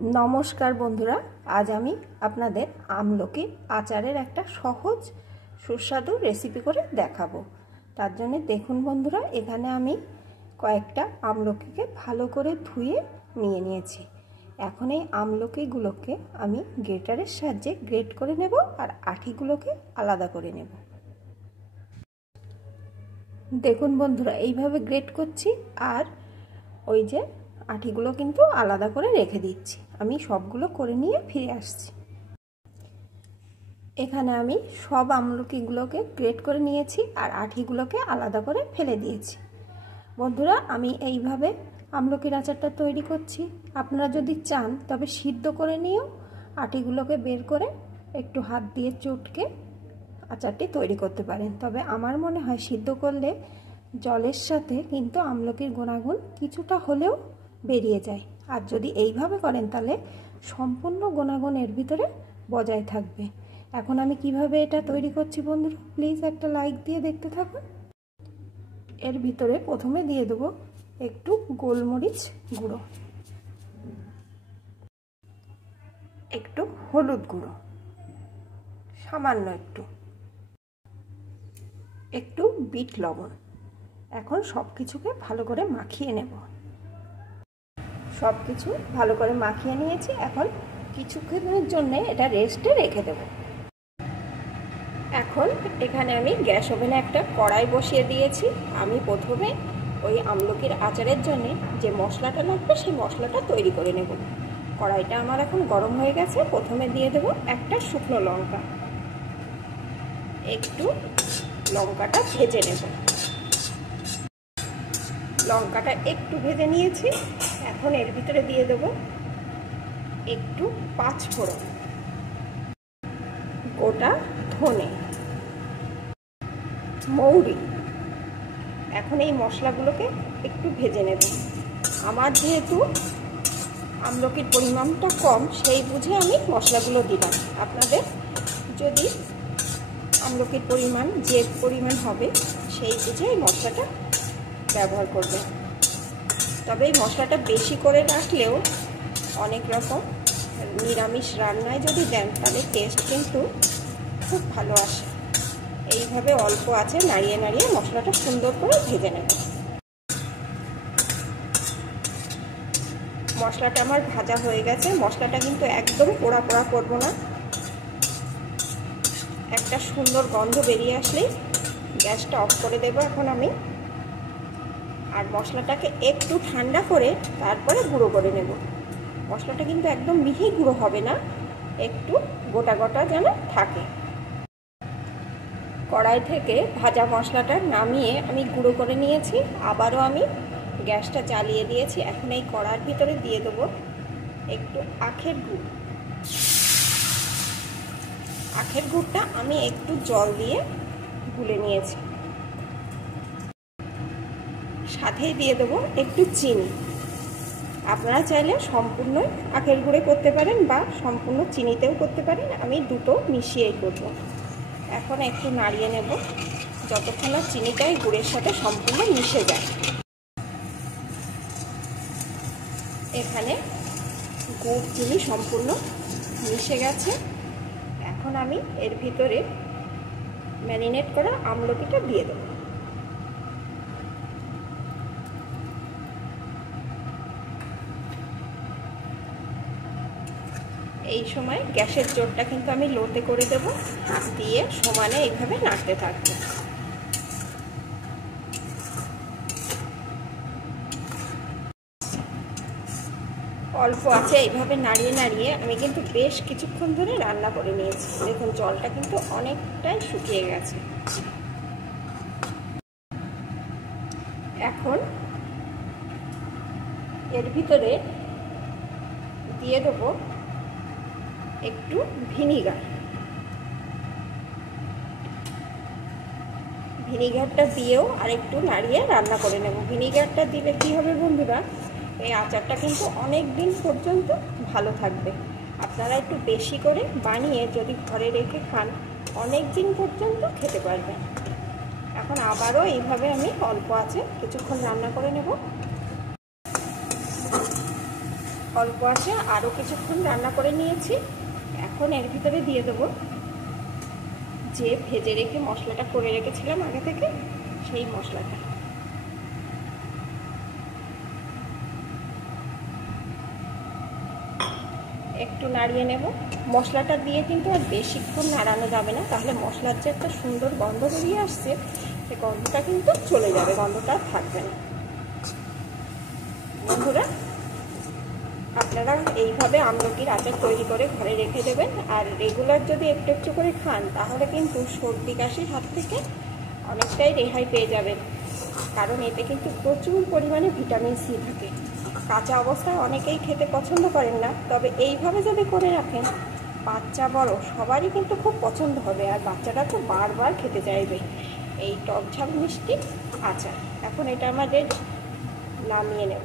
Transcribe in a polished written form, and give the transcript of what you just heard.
নমস্কার বন্ধুরা, আজ আমি আপনাদের আমলকির আচারের একটা সহজ সুস্বাদু রেসিপি করে দেখাবো। তার জন্য দেখুন বন্ধুরা, এখানে আমি কয়েকটা আমলকিকে ভালো করে ধুয়ে নিয়ে নিয়েছি। এখন এই আমলকিগুলোকে আমি গ্রেটারের সাহায্যে গ্রেট করে নেব আর আঠিগুলোকে আলাদা করে নেব। দেখুন বন্ধুরা, এইভাবে গ্রেট করছি আর ওই যে আঠিগুলো কিন্তু আলাদা করে রেখে দিচ্ছি। আমি সবগুলো করে নিয়ে ফিরে আসছি। এখানে আমি সব আমলকিগুলোকে গ্রেট করে নিয়েছি আর আঠিগুলোকে আলাদা করে ফেলে দিয়েছি। বন্ধুরা, আমি এইভাবে আমলকির আচারটা তৈরি করছি। আপনারা যদি চান তবে সিদ্ধ করে নিয়েও আঠিগুলোকে বের করে একটু হাত দিয়ে চটকে আচারটি তৈরি করতে পারেন। তবে আমার মনে হয় সিদ্ধ করলে জলের সাথে কিন্তু আমলকির গুণাগুণ কিছুটা হলেও বেরিয়ে যায়, আর যদি এইভাবে করেন তাহলে সম্পূর্ণ গুণাগুণ এর ভিতরে বজায় থাকবে। এখন আমি কিভাবে এটা তৈরি করছি বন্ধুরা, প্লিজ একটা লাইক দিয়ে দেখতে থাকুন। এর ভিতরে প্রথমে দিয়ে দেবো একটু গোলমরিচ গুঁড়ো, একটু হলুদ গুঁড়ো, সামান্য একটু বিট লবণ। এখন সব কিছুকে ভালো করে মাখিয়ে নেব। সব কিছু ভালো করে মাখিয়ে নিয়েছি। এখন কিছুক্ষণের জন্য এটা রেস্টে রেখে দেব। এখন এখানে আমি গ্যাস ওভেনে একটা কড়াই বসিয়ে দিয়েছি। আমি প্রথমে ওই আমলকির আচারের জন্য যে মশলাটা লাগবে সেই মশলাটা তৈরি করে নেব। কড়াইটা আমার এখন গরম হয়ে গেছে। প্রথমে দিয়ে দেব একটা শুকনো লঙ্কা, একটু লঙ্কাটা ভেজে নেব। লঙ্কাটা একটু ভেজে নিয়েছি। এখন এর ভিতরে দিয়ে দেব একটু পাঁচফোড়ন, গোটা ধনে, মৌরি। এখন এই মশলাগুলোকে একটু ভেজে নেব। আমার যেহেতু আমলকির পরিমাণটা কম, সেই বুঝে আমি মশলাগুলো দিলাম। আপনাদের যদি আমলকির পরিমাণ যে পরিমাণ হবে সেই বুঝে এই মশলাটা ব্যবহার করবেন। তবে এই মশলাটা বেশি করে রাখলেও অনেক রকম নিরামিষ রান্নায় যদি দেন তাহলে টেস্ট কিন্তু খুব ভালো আসে। এইভাবে অল্প আছে নাড়িয়ে নাড়িয়ে মশলাটা সুন্দর করে ভেজে নেব। মশলাটা আমার ভাজা হয়ে গেছে। মশলাটা কিন্তু একদম পোড়া পোড়া করব না। একটা সুন্দর গন্ধ বেরিয়ে আসলেই গ্যাসটা অফ করে দেব এখন আমি। আর মশলাটাকে একটু ঠান্ডা করে তারপরে গুঁড়ো করে নেব। মশলাটা কিন্তু একদম মিহি গুঁড়ো হবে না, একটু গোটা গোটা যেন থাকে। কড়াই থেকে ভাজা মশলাটা নামিয়ে আমি গুঁড়ো করে নিয়েছি। আবারও আমি গ্যাসটা জ্বালিয়ে দিয়েছি। এখন এই কড়ার ভিতরে দিয়ে দেবো একটু আখের গুড়। আখের গুড়টা আমি একটু জল দিয়ে গুলে নিয়েছি। সাথেই দিয়ে দেবো একটু চিনি। আপনারা চাইলে সম্পূর্ণ আখের গুঁড়ে করতে পারেন বা সম্পূর্ণ চিনিতেও করতে পারেন। আমি দুটো মিশিয়েই করব। এখন একটু নাড়িয়ে নেব যতক্ষণ না চিনিটাই গুড়ের সাথে সম্পূর্ণ মিশে যায়। এখানে গুড় চিনি সম্পূর্ণ মিশে গেছে। এখন আমি এর ভিতরে ম্যারিনেট করা আমলকিটা দিয়ে দেব। এই সময় গ্যাসের জোরটা কিন্তু আমি লোতে করে দেব, দিয়ে সমানে এইভাবে নাড়তে থাকবো। অল্প আছে এইভাবে নাড়িয়ে নাড়িয়ে আমি কিন্তু বেশ কিছুক্ষণ ধরে রান্না করে নিয়েছি। দেখুন জলটা কিন্তু অনেকটাই শুকিয়ে গেছে। এখন এর ভিতরে দিয়ে দেবো একটু ভিনিগার। ভিনিগারটা দিয়েও আর একটু নাড়িয়ে রান্না করে নেব। ভিনিগারটা দিলে কী হবে বন্ধুরা, এই আচারটা কিন্তু অনেক দিন পর্যন্ত ভালো থাকবে। আপনারা একটু বেশি করে বানিয়ে যদি ঘরে রেখে খান অনেক দিন পর্যন্ত খেতে পারবেন। এখন আবারও এইভাবে আমি অল্প আছে কিছুক্ষণ রান্না করে নেব। অল্প আছে আরও কিছুক্ষণ রান্না করে নিয়েছি। এখন এর ভিতরে দিয়ে দেবো যে ভেজে রেখে মশলাটা করে রেখেছিলাম আগে থেকে, সেই মশলাটা। একটু নাড়িয়ে নেব। মশলাটা দিয়ে কিন্তু আর বেশিক্ষণ নাড়ানো যাবে না, তাহলে মশলার যে একটা সুন্দর গন্ধ বেরিয়ে আসছে, সে গন্ধটা কিন্তু চলে যাবে, গন্ধটা থাকবে না। বন্ধুরা, আপনারা এইভাবে আমলকির আচার তৈরি করে ঘরে রেখে দেবেন, আর রেগুলার যদি একটু একটু করে খান তাহলে কিন্তু সর্দি কাশির হাত থেকে অনেকটাই রেহাই পেয়ে যাবেন। কারণ এতে কিন্তু প্রচুর পরিমাণে ভিটামিন সি থাকে। কাঁচা অবস্থায় অনেকেই খেতে পছন্দ করেন না, তবে এইভাবে যদি করে রাখেন বাচ্চা বড় সবারই কিন্তু খুব পছন্দ হবে, আর বাচ্চারা তো বারবার খেতে চাইবে এই টক ঝাল মিষ্টি আচার। এখন এটা আমাদের নামিয়ে নেব।